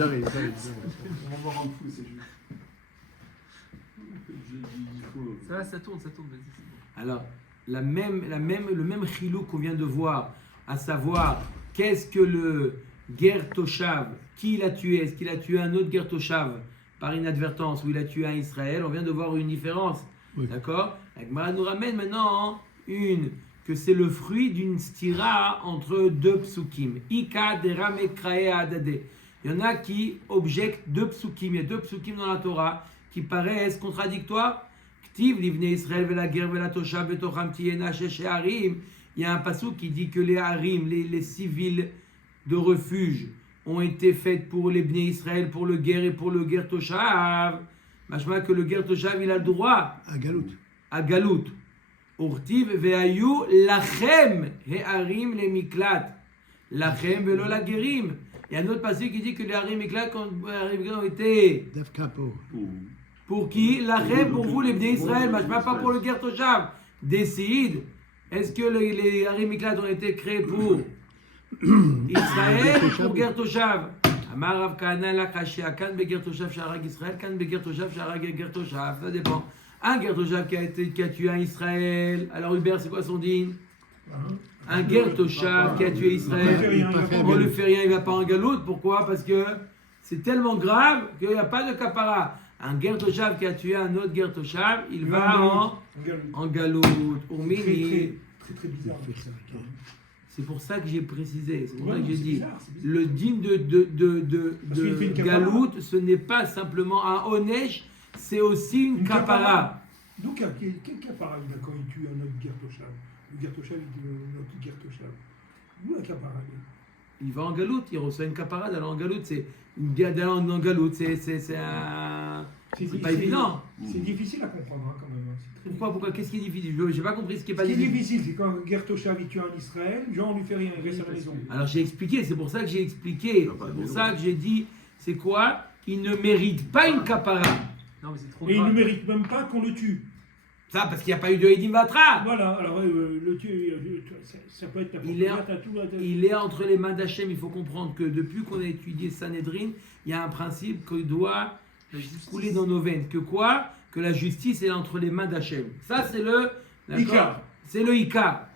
J'arrive. On va me rendre fou, c'est juste. Ça tourne, vas-y, c'est bon. Alors, le même chilou qu'on vient de voir, à savoir, qu'est-ce que le Ger Toshav, qui il a tué? Est-ce qu'il a tué un autre Ger Toshav par inadvertance ou il a tué un Israël? On vient de voir une différence. Oui. D'accord? La Gemara nous ramène maintenant que c'est le fruit d'une stira entre deux psukim. Ika deram ekrae adade. Il y en a qui objectent deux psukim. Il y a deux psukim dans la Torah qui paraissent contradictoires. Ktiv livne Israël vela ger vela toshav betocham tiyena shesh harim. Il y a un pasuk qui dit que les harim, les civils de refuge, ont été faites pour les Bnei Israël, pour le ger et pour le ger toshav. Machma que le ger toshav il a le droit à galout. Urtiv ve'ayu lachem he'arim le miklat. Lachem ve'lo la gerim. Il y a un autre passage qui dit que les harim miklat ont été pour qui? Lachem pour vous les Bnei Israël, mais pas pour le ger toshav. Décide. Est-ce que les harim miklat ont été créés pour Israël ou pour ger toshav? Amar Rav Kahana la kashia kan be ger toshav sharag Israël, kan be ger toshav sharag ger toshav. Ça dépend. Un ger toshav qui a tué un Israël. Alors Hubert, c'est quoi son dîne? Un ger toshav qui a tué Israël. On ne lui fait rien, il ne va pas en galoute. Pourquoi? Parce que c'est tellement grave qu'il n'y a pas de kapara. Un ger toshav qui a tué un autre ger toshav, il va en galoute. Très bizarre. C'est pour ça que j'ai précisé, c'est pour ça que j'ai dit, le dîme de galoute, ce n'est pas simplement un onesh, c'est aussi une kapara. Donc, quel kapara il a quand il tue un autre ger toshav? Le ger toshav, il tue un autre ger toshav. Où la kapara? Il va en galoute, il reçoit une kapara d'aller en galoute. C'est d'aller en galoute, c'est pas évident. C'est difficile à comprendre quand même. Pourquoi? Qu'est-ce qui est difficile? Je n'ai pas compris ce qui est pas difficile. difficile. Ce qui est difficile, c'est quand ger toshav il tue un Israël, genre on lui fait rien, il reste à la maison. Alors j'ai expliqué, c'est pour ça que j'ai expliqué. C'est pour ça que j'ai dit, c'est quoi? Il ne mérite pas une kapara. Non, mais c'est trop Et grave. il ne mérite même pas qu'on le tue. Ça, parce qu'il n'y a pas eu de Edim Vatra. Voilà, alors le tuer, ça peut être la porte à tout. Il est entre les mains d'Hachem. Il faut comprendre que depuis qu'on a étudié Sanhedrin, il y a un principe qui doit couler dans nos veines. Que quoi? Que la justice est entre les mains d'Hachem. Ça, c'est le Ika. C'est le Ika.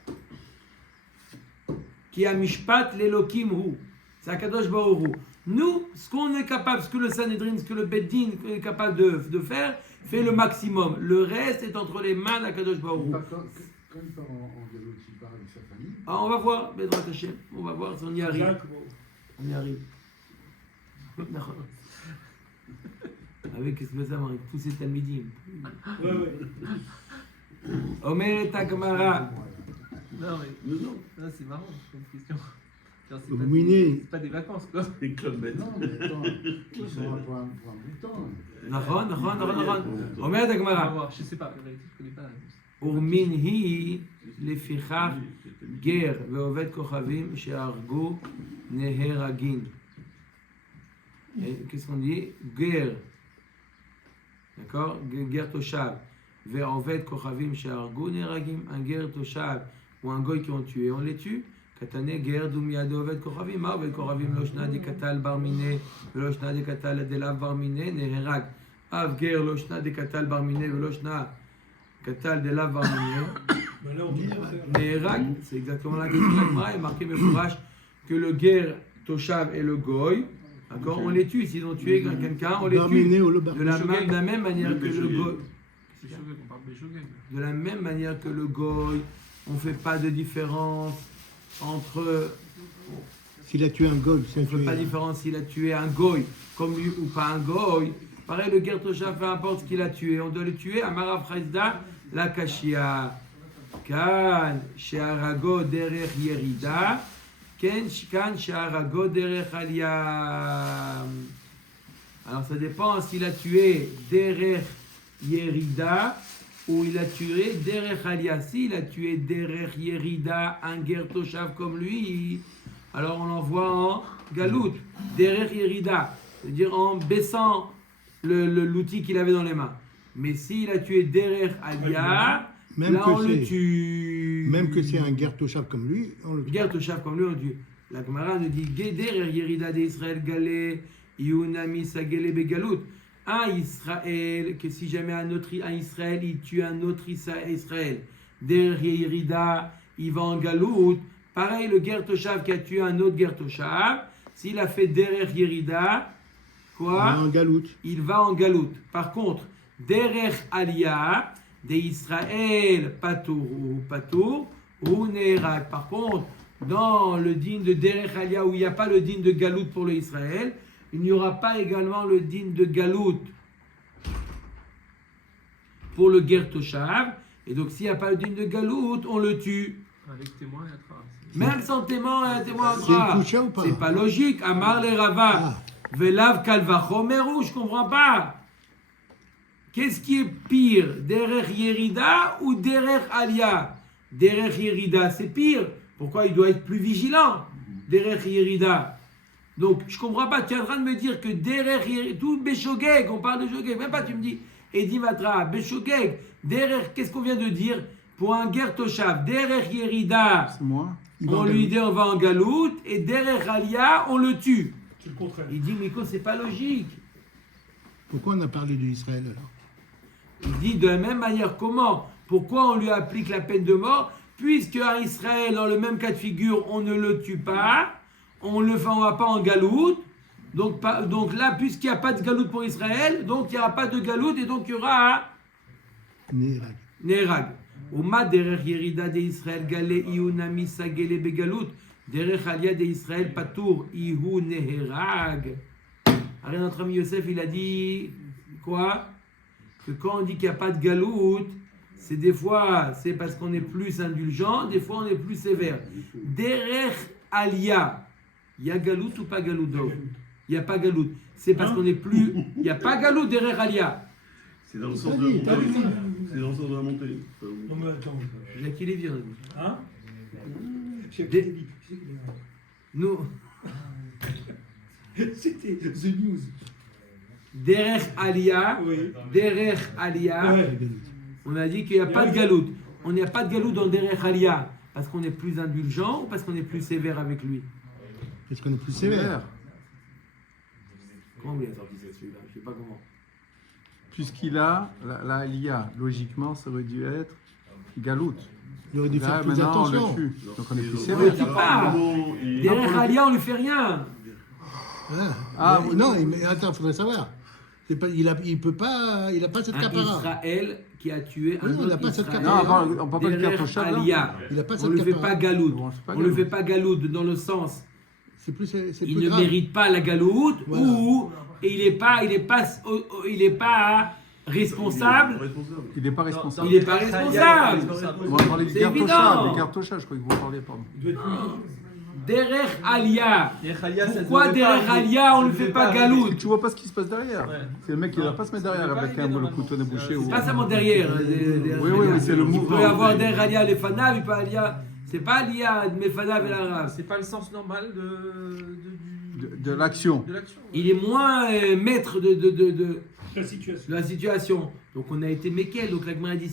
Qui a Mishpat l'Elokim Hu. C'est Akadosh Baruch Hu. Nous, ce qu'on est capable, ce que le Sanhedrin, ce que le Beddin est capable de faire, fait le maximum. Le reste est entre les mains d'Akadosh Baruch Hu. Quand il part en galoute, il part avec sa famille. Ah, on va voir, Bedrat Hashem. On va voir si on y arrive. On y arrive. Avec ce que ça avec tous ces talmidim. Omer et Agmara. Non, c'est marrant comme question. Genre, c'est pas des vacances, quoi. Les clubs bêtes. Non, mais attends, ils sont là pour un bout de temps. נכון. אומרת הגמרא. Je sais pas, en réalité, je connais pas la réponse. ורמין היא לפיכך גר ועובד כוכבים שהרגו נהרגים. Qu'est-ce qu'on dit? Guerre. D'accord? Guerre toshav. ועובד כוכבים שהרגו נהרגים. Un guerre toshav ou un goy qui ont tué, on les tue. קטני גר דומידו עובד כוכבים. מה עובד כוכבים? לא שנה דקתל בר מיני ולא שנה דקתל דלאו בר מיני נהרג. אב גר לא שנה דקתל בר מיני ולא שנה קתל דלאו בר מיני נהרג. C'est exactement la question de la Gemara. Il est marqué מפורש que le guerre toshav et le goy, d'accord, on les tue. S'ils ont tué quelqu'un, on les tue de la même manière que le goy. De la même manière que le goy, on ne fait pas de différence entre. S'il a tué un goy, on ne fait pas de différence s'il a tué un goy comme lui ou pas un goy. Pareil, le guerre toshav, peu importe ce qu'il a tué, on doit le tuer. Amara Fraïsda, la kashia. Kan she'arago derech yerida. Kan she'arago derech aliyah. Alors ça dépend s'il a tué derech yerida ou il a tué derech aliyah. S'il a tué derech yerida, un guerre toshav comme lui, alors on l'envoie en galout, derech yerida, c'est-à-dire en baissant l'outil qu'il avait dans les mains. Mais s'il a tué derech aliyah, là on le tue. Même que c'est un guerre toshav comme lui, on le tue. Guerre toshav comme lui, on le tue. La Gemara nous dit derech yerida d'Israël galé Yunami Sagele Begalut. Un Israël, que si jamais un Israël, il tue un autre Israël, derrière Yerida, il va en Galout. Pareil, le Ger Toshav qui a tué un autre Ger Toshav, s'il a fait derrière Yerida, quoi? En galoute. Il va en Galout. Par contre, derrière Aliyah, des Israël, Patour ou Nerak. Par contre, dans le din de derrière Aliyah, où il n'y a pas le din de Galout pour le Israël, il n'y aura pas également le din de Galout pour le Ger Toshav. Et donc, s'il n'y a pas le din de Galout, on le tue. Avec témoin et attra. Même sans témoin et un témoin C'est attra. le coucha ou pas? C'est pas logique. Amar le Rava. Ah, Velav Kalvachomeru, je comprends pas. Qu'est-ce qui est pire, derrière Yerida ou derrière Aliyah? Derrière Yerida, c'est pire. Pourquoi il doit être plus vigilant derrière Yerida? Donc, je comprends pas. Tu es en train de me dire que derrière Yerida, tout Beshogeg, on parle de Shogeg, même pas tu me dis Edi Matra, Beshogeg, derrière, qu'est-ce qu'on vient de dire? Pour un Ger Toshav, derrière Yerida, C'est moi. il va en on lui galoute. dit on va en Galout, et derrière Aliyah, on le tue. C'est le contraire. Il dit, mais quoi, c'est pas logique. Pourquoi on a parlé d'Israël alors? Il dit de la même manière, comment? Pourquoi on lui applique la peine de mort? Puisque à Israël, dans le même cas de figure, on ne le tue pas, on ne va pas en galoute. Donc là, puisqu'il n'y a pas de galoute pour Israël, donc il n'y aura pas de galoute et donc il y aura Nérag. Nerag. Oma derech Yerida de Israël galé iunami sagele begalout. Derech Aliyah de Israël patour ihu neherag. Alors notre ami Yosef, il a dit quoi? Que quand on dit qu'il n'y a pas de galoute, c'est des fois, c'est parce qu'on est plus indulgent, des fois on est plus sévère. Derech Aliyah, il y a galoute ou pas galoute? Il n'y a pas galoute. C'est parce qu'on est plus. Il n'y a pas galoute derech Aliyah. C'est dans le sens de la T'as montée. dit. C'est dans le sens de la montée. Non mais attends. Jacques, il est vieux. Hein? Nous, C'était The News. derech Aliyah, Oui. derech Aliyah, Ouais. on a dit qu'il n'y a pas de galoute. On n'y a pas de galoute dans derech Aliyah parce qu'on est plus indulgent ou parce qu'on est plus sévère avec lui? Est-ce qu'on est plus sévère? Comment vous l'avez sorti ça, celui-là? Je ne sais pas comment. Puisqu'il a la Aliyah, logiquement, ça aurait dû être Galout. Il aurait dû Là, faire plus maintenant, on attention. le tue. Donc on est plus On sévère. ne dit pas. Derech Aliyah, on ne lui fait rien. Ah, mais non, mais attends, il faudrait savoir. C'est pas, il a pas cette Un capara. Israël qui a tué un Oui, on n'a autre pas cette Israël. Non, on parle pas de derech Kertoshav, là. Aliyah. Il n'a pas On cette ne lui fait capara. pas galoute. On le fait pas On ne lui galoute. fait pas galoute dans le sens. C'est plus Il plus ne grave. mérite pas la galoute Voilà. ou il n'est pas responsable. Il n'est pas responsable. Il n'est pas responsable. On va parler de C'est Kertoshav. évident. Le Kertoshav, je crois que vous en parlez, pardon. Derech Aliyah. Derech Aliyah, ça se Pourquoi devait pas derech arriver. Aliyah on Ça ne devait fait pas pas arriver. galoute? Tu vois pas ce qui se passe derrière. Ouais. C'est le mec qui ne va pas se mettre derrière Ça devait avec pas le arriver, couteau de boucher. C'est pas seulement derrière. Oui, oui, c'est le Il mouvement. peut y avoir derech Aliyah les fanav, il peut Aliyah. C'est pas Aliyah de mes fanav et la race. C'est pas le sens normal De l'action. de l'action. Il est moins maître de La situation. la situation. Donc on a été méquel. Donc la Gemara a dit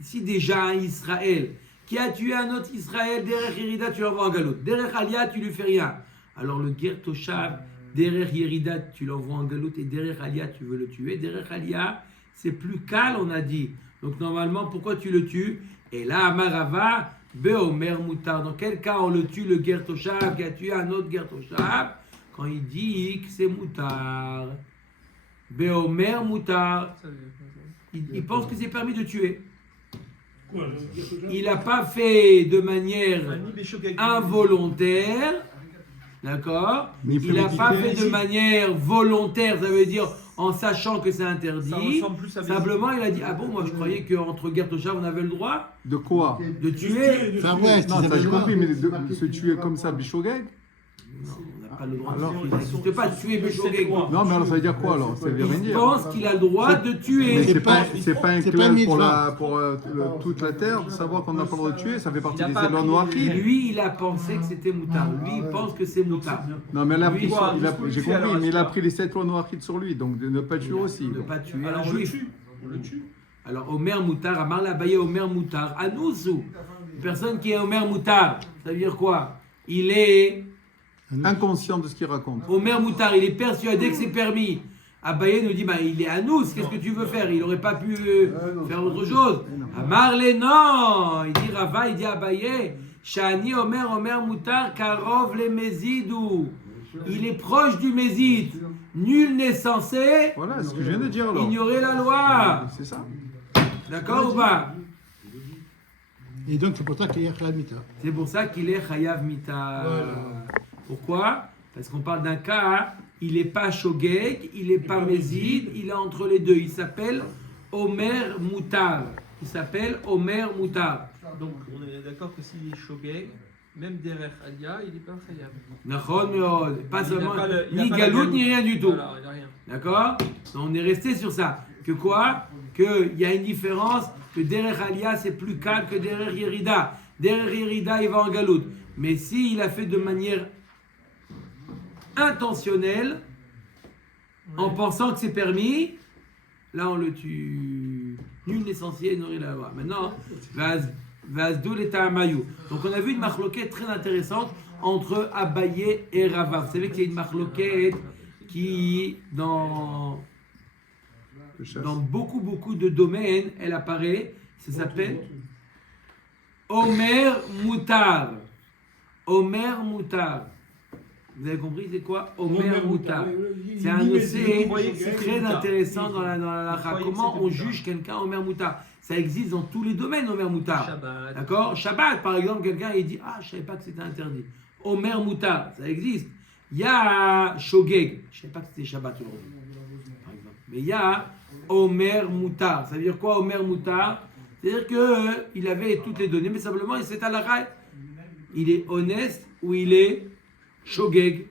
si déjà un Israël qui a tué un autre Israël, derrière Yerida, tu l'envoies en galoute. Derrière Aliyah, tu lui fais rien. Alors le Ger Toshav, derrière Yerida, tu l'envoies en galoute et derrière Aliyah, tu veux le tuer. Derrière Aliyah, c'est plus calme, on a dit. Donc normalement, pourquoi tu le tues? Et là, Amarava, Beomer Moutar. Dans quel cas on le tue, le Ger Toshav qui a tué un autre Ger Toshav? Quand il dit que c'est Moutar. Beomer Moutar. Il pense que c'est permis de tuer. Quoi, Il n'a pas fait de manière involontaire, d'accord? Mais Il n'a pas fait de manière volontaire, ça veut dire en sachant que c'est Ça interdit. ressemble plus à Simplement, il a dit, ah bon, moi je croyais qu'entre Ger Toshav, on avait le droit De quoi? de tuer. Enfin, ouais, Non, ils ça avaient j'ai le droit. compris, mais de se tuer comme ça, Bishogeg? Non, on n'a pas le droit Alors, de tuer. Il n'existe pas de tuer Beshogeg. Non, mais alors ça veut dire quoi alors? Ça veut rien Il dire. pense qu'il a le droit de Mais tuer. c'est pas un c'est pas clair une pour, mitzvah. toute la terre de savoir qu'on n'a pas le droit de tuer, ça fait partie Il a des pas lois appris. noachides. Lui, il a pensé que c'était moutard. Lui, il pense que c'est moutard. Non, mais elle a Lui, pris, quoi, j'ai tu fais alors, compris, mais il a histoire. pris les 7 lois noachides sur lui, donc de ne pas tuer aussi. Ne pas tuer Alors un on le juif. tue. On le tue. Alors, Omer Moutar, Amar Labaye Omer Moutar, Anousou. Une personne qui est Omer Moutar, ça veut dire quoi? Il est inconscient de ce qu'il raconte. Omer Moutar, il est persuadé que c'est permis. Abaye nous dit, bah, il est à nous, qu'est-ce que tu veux faire? Il n'aurait pas pu faire autre chose. Amarle, non. Il dit Rava, il dit Abaye, Shani Omer Moutar, Karov le Mézidou. Il est proche du Mézid. Nul n'est censé Voilà ce que je viens de dire alors. ignorer la loi. C'est ça. D'accord ou pas? Et donc, c'est pour ça qu'il y a Chayav Mita. C'est pour ça qu'il est Chayav Mita. Voilà. Pourquoi? Parce qu'on parle d'un cas, il n'est pas Shogeg, il n'est pas Mézid, il est entre les deux. Il s'appelle Omer Moutar. Il s'appelle Omer Moutar. Donc on est d'accord que s'il est shogeg, même derrière Alia, il n'est pas chayav. Nachon meod. Pas Il seulement, n'a pas le- il n'a ni pas le galout, galout. ni rien du tout. Voilà, il n'y a rien. D'accord? Donc, on est resté sur ça. Que quoi? Qu'il y a une différence, que derrière Alia, c'est plus calme que derrière Yerida. Derrière Yerida, il va en galout. Mais s'il a fait de manière intentionnelle, en pensant que c'est permis, là on le tue. Nul n'est censé ignorer la loi. Maintenant, Vazdoul et Ta'amayou. Donc on a vu une marloquette très intéressante entre Abaye et Rava. Vous savez qu'il y a une marloquette qui, dans beaucoup de domaines, elle apparaît. Ça s'appelle Omer Moutar. Omer Moutar. Vous avez compris, c'est quoi Omer Moutar. C'est un dossier très intéressant dans la lacha. Comment on juge quelqu'un Omer Moutar? Ça existe dans tous les domaines, Omer Moutar. Shabbat. D'accord? Shabbat, par exemple, quelqu'un il dit ah, je savais pas que c'était interdit. Omer Moutar, ça existe. Il y a Shogeg, je savais pas que c'était Shabbat aujourd'hui, par exemple. Mais il y a Omer Moutar. Ça veut dire quoi Omer Moutar? C'est-à-dire qu'il avait toutes les données, mais simplement c'est à la raille. Il est honnête ou il est Shogeg.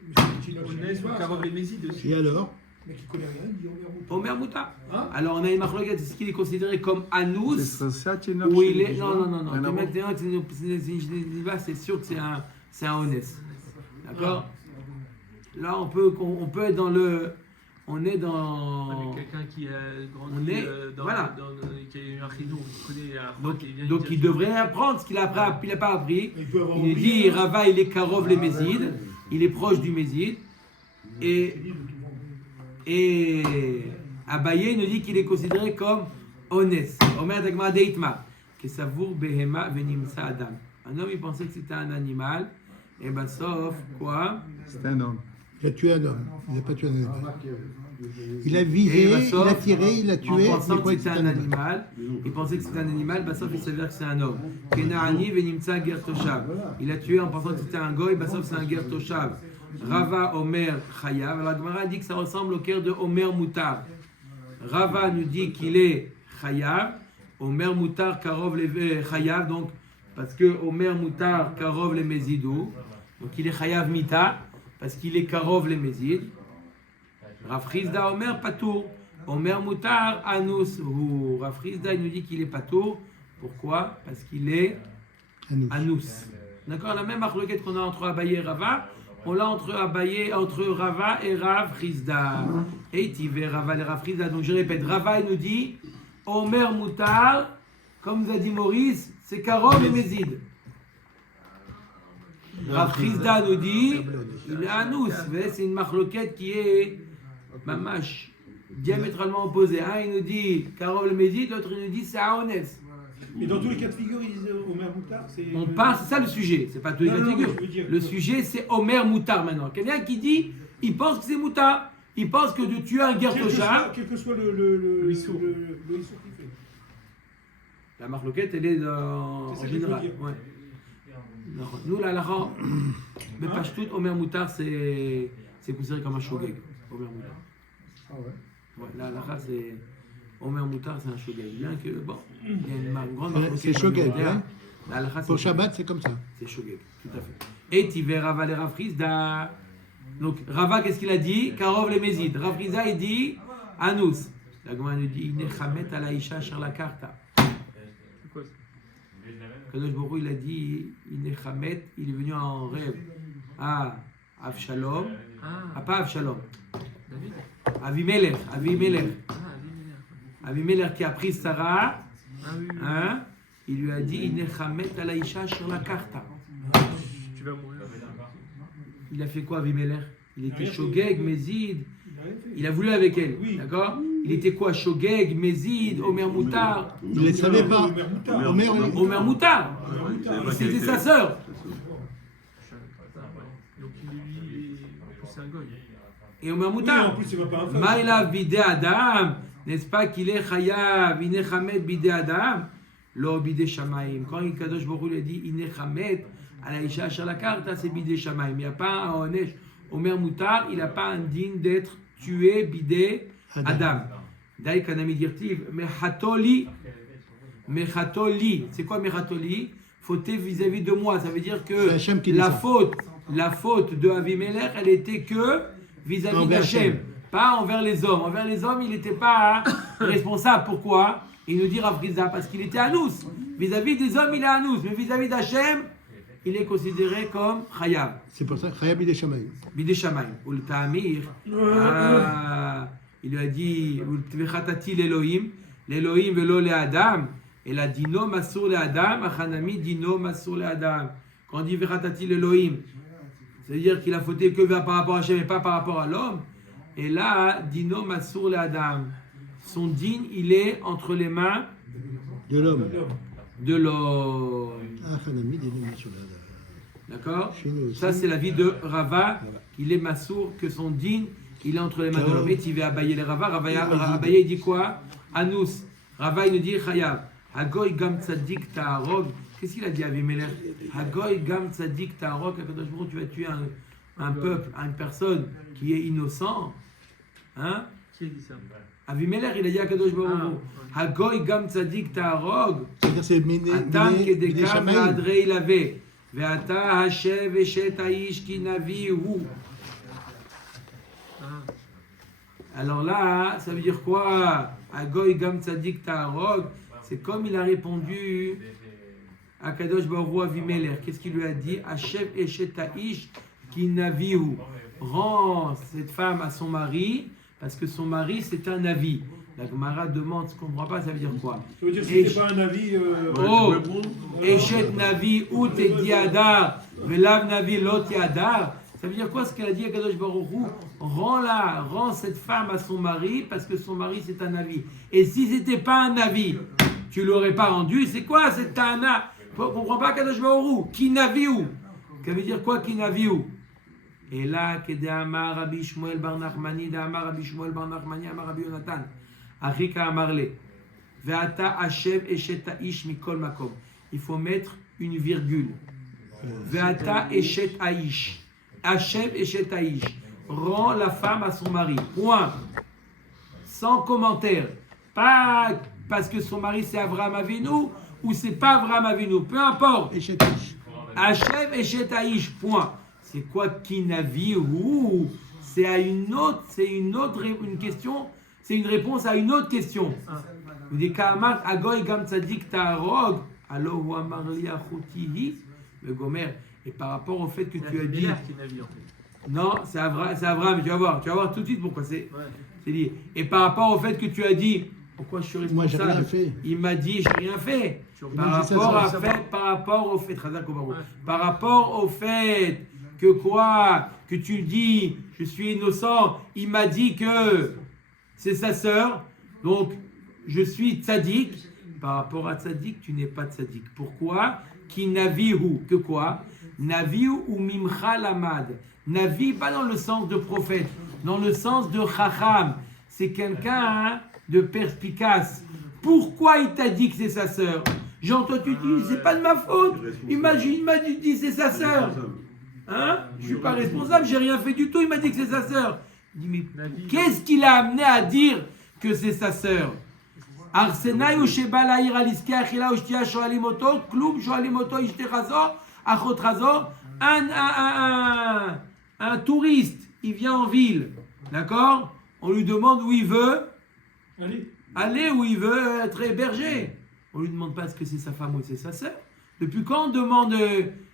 Honnête ou Karov les Mézides aussi. Et alors? Mais qui connaît rien, il dit Omer Moutar. Hein? Alors on a une marloquette, est-ce qu'il est considéré comme Anous C'est ça, ou il est. Non. Rien à voir. C'est sûr que c'est un honnête. D'accord? Là on peut être dans le. On est dans. Quelqu'un qui a grandi On est- voilà. qui a eu un chidou, qui connaît un Donc il devrait apprendre ce qu'il a pas appris. Il peut avoir Il est oublié, dit hein. Rava, il est Karov les Mézides, il est proche du Mézid. Et Abaye nous dit qu'il est considéré comme honnête. Omer Dagmar Deitma, que savour Behema Venimsa Adam. Un homme il pensait que c'était un animal, et ben sauf quoi? C'est un homme. Il a tué un homme. Il n'a pas tué un animal. Il a Et visé, bah, il sauf, a tiré, il a tué. en il pensant que croyait c'était un animal, il pensait que c'était un animal, bah sauf il s'avère que c'est un homme. Kenaani Venimsa Gertoshav. Il a tué en pensant que c'était un goy, bah sauf c'est un Gertoshav. Rava Omer Chayav. Alors la Gemara dit que ça ressemble au cœur de Omer Moutar. Rava nous dit qu'il est Chayav. Omer Moutar Karov le Chayav, donc parce que Omer Moutar Karov le Mézidou. Donc il est Chayav Mita, parce qu'il est Karov le Mézid. Rav Chizda Omer Patour. Omer Moutar Anus Hu. Rav Chizda il nous dit qu'il est Patour. Pourquoi? Parce qu'il est Anus. D'accord? La même marloquette qu'on a entre Abaye et Rava, on l'a entre Rava et Rav Chizda. Et Tivé Rava et Rav Chizda. Donc je répète, Rava il nous dit Omer Moutar, comme vous a dit Maurice, c'est Karov et Mézid. Rav Chizda nous dit il est Anus. C'est une marloquette qui est mamash, diamétralement opposée. Un il nous dit Karov le Mézid, l'autre il nous dit c'est Aones. Mais dans tous les cas de figure, ils disent Omer Moutar, c'est. On parle, c'est ça le sujet, c'est pas tous les cas de figure. je veux dire- Le sujet c'est Omer Moutar maintenant. Quelqu'un qui dit, il pense que c'est Moutar. Il pense que de tuer un Gertoshav, Quel que soit le issour. le issour qu'il fait. la marloquette elle est en C'est ça que général. je veux dire. Ouais. Non, nous la Lara, mais pas tout, Omer Moutar c'est considéré comme un shogeg. Omer Moutar. Ah ouais. Ouais, la Lara c'est. Omer Moutar c'est un shogeg. Bien que, bon, il y a une grande marloquette. C'est shogeg, dans le ouais. La Lara, c'est Pour Shabbat, c'est comme ça. C'est Shogeg, tout à fait. Et Tiver Rava le Rav Chizda. Donc Rava, qu'est-ce qu'il a dit? Karov le Mézid. Rav Chizda, il dit Anus. La Gemara nous dit Nechamet ala isha sur la karta. C'est quoi ça? Kadosh Baruch Hu, il a dit Nechamet, il est venu en rêve à Avshalom. Ah, pas Avshalom. David. Avimelech. Ah, Avimelech. Avimelech qui a pris Sarah. Ah oui, oui. Hein? Il lui a dit Nechamet ala isha sur la karta. Tu vas mourir. il a fait quoi, Avimelech? Il était rien fait. Shogeg, Mézid. Il a rien fait. Il a voulu avec elle, Oui. d'accord? Il était quoi? Shogeg, Mézid, Omer Moutar. Il ne le savait pas. Omer Moutar. C'était sa sœur. Donc lui, en plus c'est un goy. Et Omer Oui, en Moutar. plus, c'est pas un femme. Maïla bidé Adam. N'est-ce pas qu'il est chayav, inechamet bidé Adam? Lo bidé Shamaim. Quand il Kadosh Baruch Hu lui a dit inechamet à la isha sur la carte, c'est bidé Shamaim. Il n'y a pas un onesh. Omer Moutar, il n'a pas un digne d'être tué bidé Adam. D'ailleurs, Kanami dirtiv, mechatoli. Mechatoli. C'est quoi mechatoli? Fauté vis-à-vis de moi. Ça veut dire C'est que Hachem qui dit la ça. faute de Avimelech, elle était que vis-à-vis Envers d'Hachem, Hachem. pas envers les hommes. Envers les hommes, il n'était pas responsable. Pourquoi? Il nous dit Rav Rizda, parce qu'il était Anous. Vis-à-vis des hommes, il est Anous. Mais vis-à-vis d'Hachem, il est considéré comme Chayav. C'est pour ça, Chayab il est Shamaï. Bidé Shamaim. Ou le Ta'amir, il lui a dit Vechatati l'Elohim, l'Elohim velo le Adam. Et la dino masur le Adam, Achanami dino masur le Adam. Quand on dit Vechatati l'Elohim, ça veut dire qu'il a fauté que par rapport à Hachem et pas par rapport à l'homme. Et là, dino masur le Adam. Son din, il est entre les mains De l'homme. de l'homme. Ah, Hanami, des noms sur la. D'accord? Chez nous aussi. Ça, c'est l'avis de Rava, qu'il est massour, que son din, il est entre les mains de l'homme. Et il va abayer les Rava. Abaye, il dit quoi? Anous. Rava, il nous dit Chayav. Hagoy gam tzadik ta'arog. Qu'est-ce qu'il a dit à Avimelech? Hagoy gam tzadik ta'arog. Akadosh Baruch Hu, tu vas tuer un peuple, une personne qui est innocent. Hein? Qui a dit ça? Avimelech, il a dit à Kadosh Baruch Hu. Hagoy gam tzadik ta'arog. C'est-à-dire, c'est Méné. Atam Bidé kedekam Shamaï. ve'adrei lave. Ve'ata hashev eshet ha'ish ki navihu. Alors là, ça veut dire quoi? Agoy gam tzadik ta'arog. C'est comme il a répondu à Kadosh Baruch Hu Avimelech. Qu'est-ce qu'il lui a dit? Hashev eshet ha'ish ki navihu. Rends cette femme à son mari, parce que son mari c'est un navi. La Gemara demande, ce qu'on ne comprend pas, ça veut dire quoi? Ça veut dire que c'était pas un avis. Oh, Eshet Navi ou Diadar, Velav Navi Lot Yadar. Ça veut dire quoi ce qu'elle a dit à Kadosh Baruch Hu? Rends cette femme à son mari parce que son mari c'est un Navi. Et si c'était pas un Navi, tu l'aurais pas rendu. C'est quoi cette Tana? On ne comprend pas Kadosh Baruch Hu. Ki Navi ou? Ça veut dire quoi Ki Navi ou? Et là, Kede Amar Rabbi Shmuel Bar Nachmani, de Amar Rabbi Shmuel Bar Nachmani, Amar Rabbi Yonatan. Achika Amarle. Ve'ata Hashev Eshet Ha'ish Mikol Makom. Il faut mettre une virgule. Ve'ata Eshet Ha'ish. Hashev Eshet Ha'ish. Rend la femme à son mari. Point. Sans commentaire. Pas parce que son mari c'est Avraham Avinu ou c'est pas Avraham Avinu. Peu importe. Et Shetish. Hashev Eshet Ha'ish. Point. C'est quoi Kinavi ou c'est à une autre une question. C'est une réponse à une autre question. Vous dites Ka'amar Agoy Gam Tzadik Ta'arog. Alors, ou Amar Li Achutihi. Le Gomer. Et par rapport au fait que tu as dit. Non, c'est Abraham. Tu vas voir tout de suite pourquoi c'est lié. Et par rapport au fait que tu as dit. Pourquoi je suis responsable? Moi, j'ai rien fait. Il m'a dit, j'ai rien fait. Par rapport au fait que quoi? Que tu dis, je suis innocent. Il m'a dit que c'est sa sœur, donc je suis tzaddik. Par rapport à tzaddik, tu n'es pas tzaddik. Pourquoi? Ki navihu, que quoi? Navihu ou mimcha lamad. Navi, pas dans le sens de prophète, dans le sens de chacham. C'est quelqu'un de perspicace. Pourquoi il t'a dit que c'est sa sœur? J'entends, tu dis, c'est pas de ma faute. Il m'a dit, c'est sa sœur. Hein? Je suis pas responsable, j'ai rien fait du tout. Il m'a dit que c'est sa sœur. Il dit, mais qu'est-ce qui l'a amené à dire que c'est sa sœur? Arsenaï ou Sheba Laïr Aliske Achila ou Shtia Shoalimoto, Kloum Shoalimoto Ishterazo, Achotrazo, un touriste, il vient en ville, d'accord? On lui demande où il veut aller où il veut être hébergé. On lui demande pas est-ce que c'est sa femme ou c'est sa sœur. Depuis quand on demande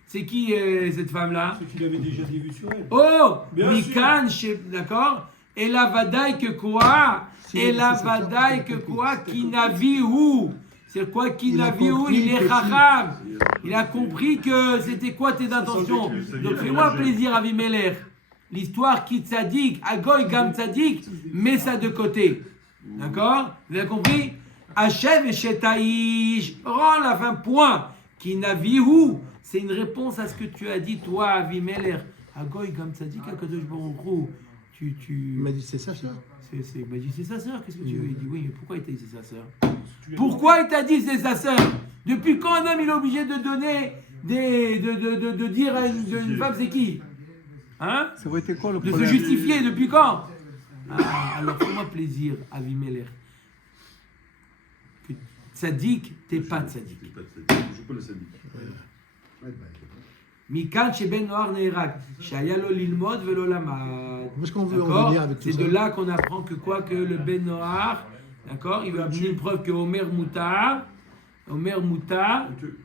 c'est qui cette femme-là? C'est qu'il avait déjà des vues sur elle. Oh, Bien Mikan, d'accord? Et la vadaï que quoi? Et la vadaï que quoi? Qui n'a vu où? C'est quoi qui n'a vu où? Il est chacham. Il a compris que c'était quoi tes intentions. Donc fais-moi plaisir, Avimelech. L'histoire qui tzaddik, Agoy Gam tzaddik, mets ça de côté. D'accord? Vous avez compris? Hachev et Shetaïch, rends la fin, point. Qui navihu, c'est une réponse à ce que tu as dit, toi, Avimelech. Agoy Gam tzaddik, Akadosh Baruch Hu. Il m'a dit c'est sa sœur. Il m'a dit c'est sa sœur, qu'est-ce que tu veux? Il dit oui, mais pourquoi il t'a dit c'est sa sœur? Pourquoi il t'a dit c'est sa sœur? Depuis quand un homme il est obligé de donner de dire à une femme c'est qui? Hein? Ça aurait été quoi le De problème? se justifier, depuis quand? Alors fais-moi plaisir, Avimelech. Que tzaddik, t'es pas tzaddik. Je suis pas le syndic. Mikan sheben noar ne'erak, shaya lo lilmod velo lamad. Où est-ce qu'on veut en D'accord? venir avec tout C'est ça? de là qu'on apprend que quoi? Que le Ben Noar, d'accord? Il veut amener une preuve que Omer Moutar,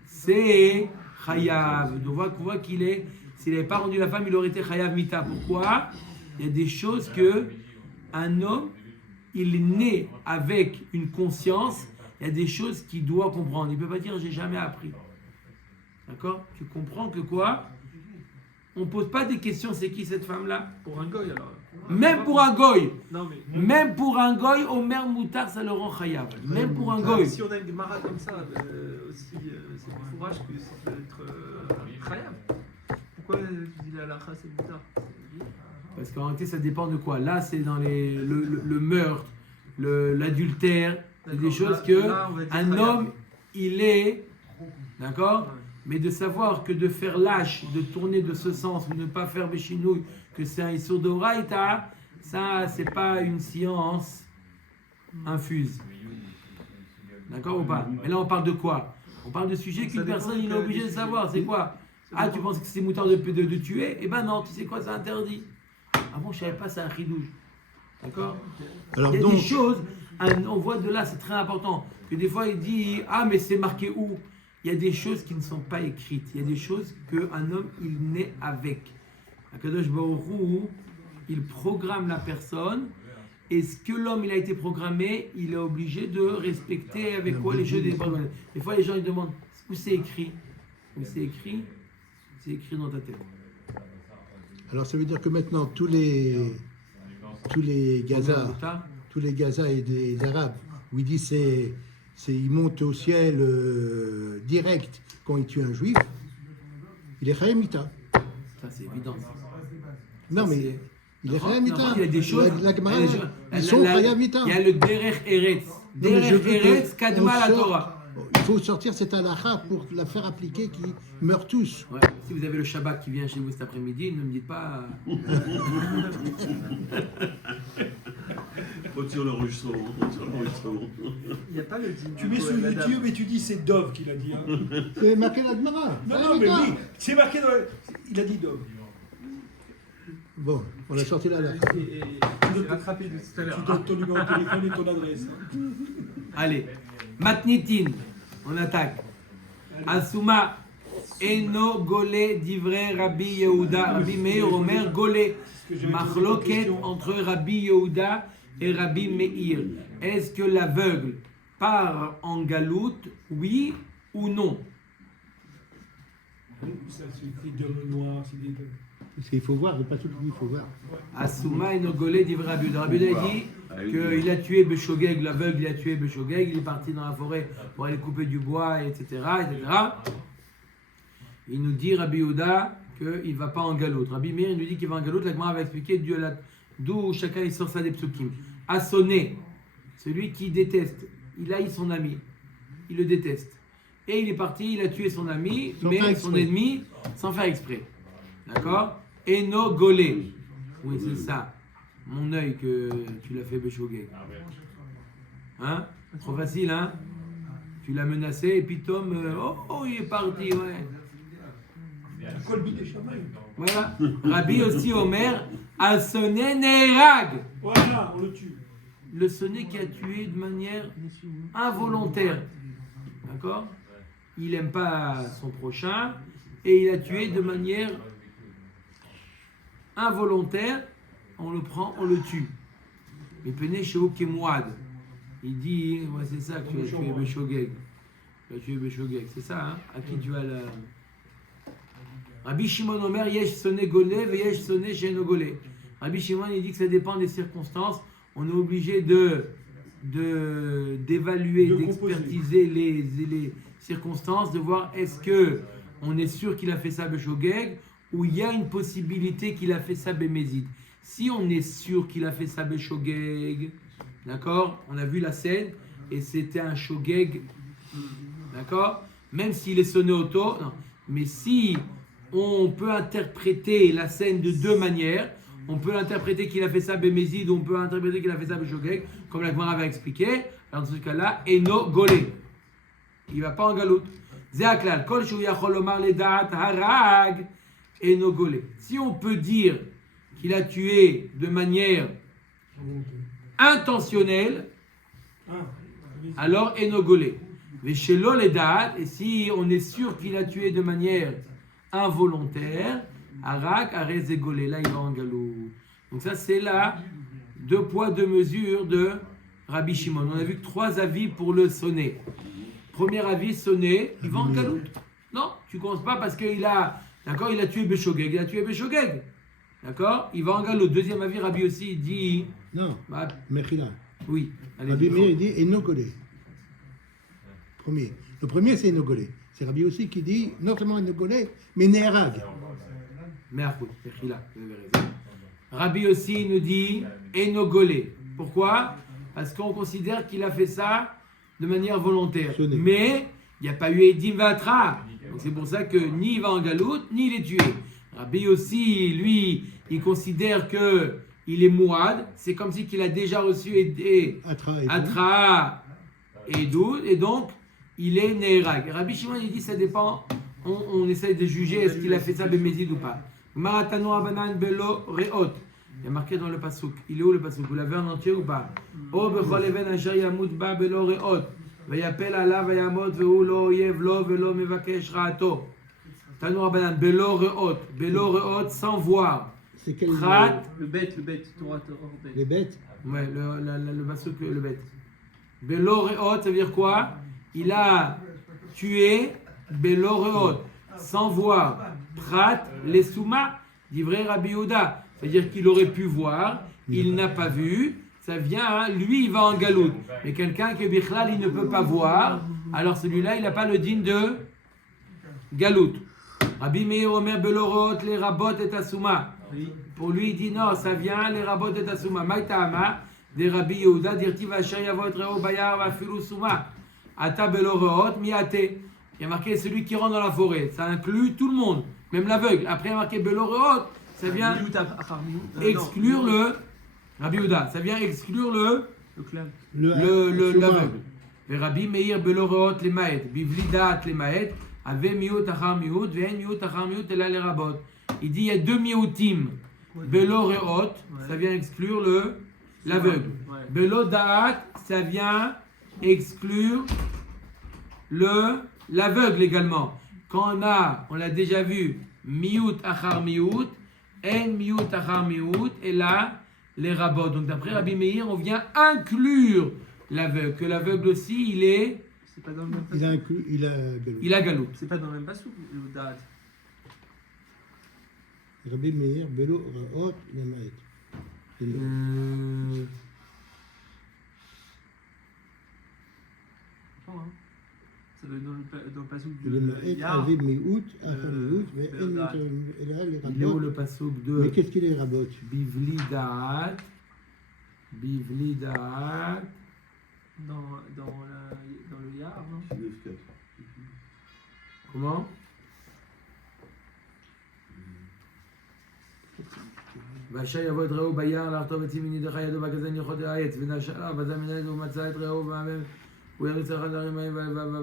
c'est Chayav. Donc on voit qu'il est, s'il n'avait pas rendu la femme, il aurait été Chayav Mita. Pourquoi? Il y a des choses que un homme, il est né avec une conscience, il y a des choses qu'il doit comprendre. Il ne peut pas dire j'ai jamais appris. D'accord? Tu comprends que quoi? On ne pose pas des questions, c'est qui cette femme-là? Pour un goy alors. Même pour un goy. Non mais. Même pour un goy, Omer Moutar, ça le rend chayav. Même pour un goy. Si on a une Gemara comme ça, aussi, c'est du fourrage que ça peut être chayav. Pourquoi tu dis la lacha c'est Moutar? Parce qu'en réalité, ça dépend de quoi. Là, c'est dans le meurtre, l'adultère. C'est des choses que un homme, il est. D'accord? Mais de savoir que de faire lâche, de tourner de ce sens, ou ne pas faire béchinouille, que c'est un Issour d'Oraïta, ça, c'est pas une science infuse. D'accord ou pas? Mais là, on parle de quoi? On parle de sujets qu'une personne il est obligée de savoir. C'est quoi? Ah, tu penses que c'est moutarde de tuer? Eh ben non, tu sais quoi, c'est interdit. Ah bon, je savais pas, c'est un chidouche. D'accord? Alors Il y a donc, des choses, on voit de là, c'est très important, que des fois il dit, ah mais c'est marqué où? Il y a des choses qui ne sont pas écrites. Il y a des choses qu'un homme, il naît avec. Akadosh Baruch Hu, il programme la personne. Et ce que l'homme, il a été programmé, il est obligé de respecter avec quoi les choses. Des fois, les gens, ils demandent, où c'est écrit? Où c'est écrit? C'est écrit dans ta tête. alors ça veut dire que maintenant tous les Gaza, et des Arabes, où ils disent ils montent au ciel direct quand ils tuent un juif, il est Chayamita. Ça, c'est évident. Non, mais il est Chayamita. Il y a des choses. Ils sont Chayamita. Il y a le Derech Eretz. Derech Eretz, Kadma la Torah. Il faut sortir cette halakha pour la faire appliquer qui meurent tous. Ouais. Si vous avez le Shabbat qui vient chez vous cet après-midi, ne me dites pas. Retire l'enregistrement. Il n'y a pas le dîner. Tu mets sur YouTube et tu dis c'est Dov qui l'a dit. Hein. C'est marqué la Gemara. Non, mais oui, c'est marqué dans il a dit Dov. Bon, on a sorti la halakha. J'ai rattrapé de tout à Tu l'heure. donnes ton numéro de téléphone et ton adresse. Allez. Matnitin. On attaque. Asuma. Eno Golé d'Ivray Rabbi Yehuda. Rabbi Meir Omer Golé. Machloket entre Rabbi Yehuda et Rabbi Meir. Est-ce que l'aveugle part en galoute, oui ou non? Ça, c'est des hommes noirs, c'est des... Parce qu'il faut voir, pas tout il faut voir. Asuma Eno Golé d'Ivray Rabbi Yehuda. Rabbi Yehuda dit qu'il a tué Beshogeg, l'aveugle, il a tué Beshogeg, il est parti dans la forêt pour aller couper du bois, etc. Il nous dit, Rabbi Yehuda, qu'il ne va pas en galoute. Rabbi Meir, il nous dit qu'il va en galoute. La Gemara va expliquer d'où chacun il sort ça des psukim. Assonné, celui qui déteste, il haït son ami, il le déteste. Et il est parti, il a tué son ami, mais son ennemi, sans faire exprès. D'accord? Eno Golé. Oui, c'est ça. Mon œil que tu l'as fait béchoguer. Hein? Trop facile, hein? Tu l'as menacé et puis Tom, il est parti, ouais. Colby des chamailles. Voilà. Rabbi aussi Omer a sonné Neirag. Voilà, on le tue. Le sonné qui a tué de manière involontaire. D'accord? Il n'aime pas son prochain et il a tué de manière involontaire. On le prend, on le tue. Mais Pene Sheo Kemouad. Il dit, ouais, c'est ça que tu as tué Beshogeg. Tu as tué Béchogeg, c'est ça, hein? À qui tu as la. Rabbi Shimon Omer, Yesh Soné Golé, Yesh Soné Sheno Golé. Rabbi Shimon, il dit que ça dépend des circonstances. On est obligé d'évaluer, De d'expertiser les circonstances, de voir est-ce que on est sûr qu'il a fait ça Béchogeg ou il y a une possibilité qu'il a fait ça Bémézid. Si on est sûr qu'il a fait ça Béchogeg, d'accord, on a vu la scène et c'était un Shogeg, d'accord, même s'il est sonné auto, non. Mais si on peut interpréter la scène de deux manières, on peut interpréter qu'il a fait ça Bémézid, ou on peut interpréter qu'il a fait ça Béchogeg, comme la Gemara va expliquer. Alors dans ce cas-là, Eno Golé. Il ne va pas en galoute. Zéaklal, Kol Shu Yachol Omar Ledat Harag Eno Golé. Si on peut dire qu'il a tué de manière intentionnelle, alors Eno Golé. Veshelo Ledat, et si on est sûr qu'il a tué de manière involontaire, Arak, Arez et Golé, là il va en galou. Donc ça c'est là, 2 poids, 2 mesures de Rabbi Shimon. On a vu que 3 avis pour le sonner. Premier avis, sonner, il va en galou. Non, tu ne commences pas parce qu'il a, d'accord, il a tué Béchogeg, il a tué Béchogeg. D'accord, il va en galou. Deuxième avis, Rabbi aussi il dit... Non, Bah, Mechila. oui. Allez, Rabbi Meir il dit Enogolé. Premier. Le premier c'est Enogolé. C'est Rabbi aussi qui dit non seulement Enogolé, mais Neharag. Merkout, Mechila, vous avez raison. Rabbi aussi nous dit Enogolé. Pourquoi? Parce qu'on considère qu'il a fait ça de manière volontaire. Sonné. Mais il n'y a pas eu Edim Vatra. Donc c'est pour ça que ni il va en galoute, ni il est tué. Rabbi aussi, lui, il considère que il est mouad. C'est comme si qu'il a déjà reçu Atra et Doud, et donc il est Neherag. Rabbi Shimon il dit ça dépend. On essaye de juger est-ce qu'il a fait ça Bémézid ou pas. Maratano Abanan Belo Reot. Il y a marqué dans le pasouk. Il est où le pasouk? Vous l'avez en entier ou pas? O bechol even asher yamut ba belo reot. Vayapel alav vayamot vehu lo oyev lo velo mevakesh ra'ato. Tanu Rabbanan belo reot. Belo reot sans voir. C'est quel Prat. Le bête, Torah, bête. les bêtes? Ouais, le pasouk, le bête. Belo reot, ça veut dire quoi? Il a tué belo reot sans voir. Prat les souma. Dit vrai Rabbi Yehuda. C'est-à-dire qu'il aurait pu voir, il n'a pas vu, ça vient, hein, lui il va en galoute. Mais quelqu'un que Bichlal il ne peut pas voir, alors celui-là il n'a pas le digne de galoute. Rabbi Meir Omer Belorot, les rabot et asuma. Pour lui il dit non, ça vient les rabot et asuma. Maïtama, des Rabbi Yehuda, dirti vachar yavot reo bayar vafilu suma. Ata Belorot, miate. Il y a marqué celui qui rentre dans la forêt, ça inclut tout le monde, même l'aveugle. Après il y a marqué Belorot. Ça vient exclure le Rabbi Yehuda, ça vient exclure le clan. l'aveugle. Et Rabbi Meir Belorot les maët, Bivlidat les maët, avait miut achar miut, ve'en miut achar miut ela les rabot. Il dit il y a 2 miutim. Belorot, ça vient exclure le l'aveugle. Belodaat, ça vient exclure le l'aveugle également. Quand on l'a déjà vu, miut achar miut. En miut achar miut, et là, les rabots. Donc d'après Rabbi Meir, on vient inclure l'aveugle. Que l'aveugle aussi, il est... C'est pas dans le même Il passage. a inclus, Il a galoute. C'est pas dans le même passage, le date. Rabbi Meir, Belo, Raot, Nemaet. Ça doit être dans le passage du Le Maet, Yar. Aviv Meout, Achar Meout, Belodat. et là, les Il est où rabots. le passouk Mais de qu'est-ce qu'il est rabot? Bivli Da'at Dans le Yar, non? Comment? והשי יבוא את רעהו ביער להרטוב עצים מנידך ידו והגזן יאכול את העץ ונשאלה בזה מן היד ומצא את רעהו והמם הוא יריץ אחד להרים מים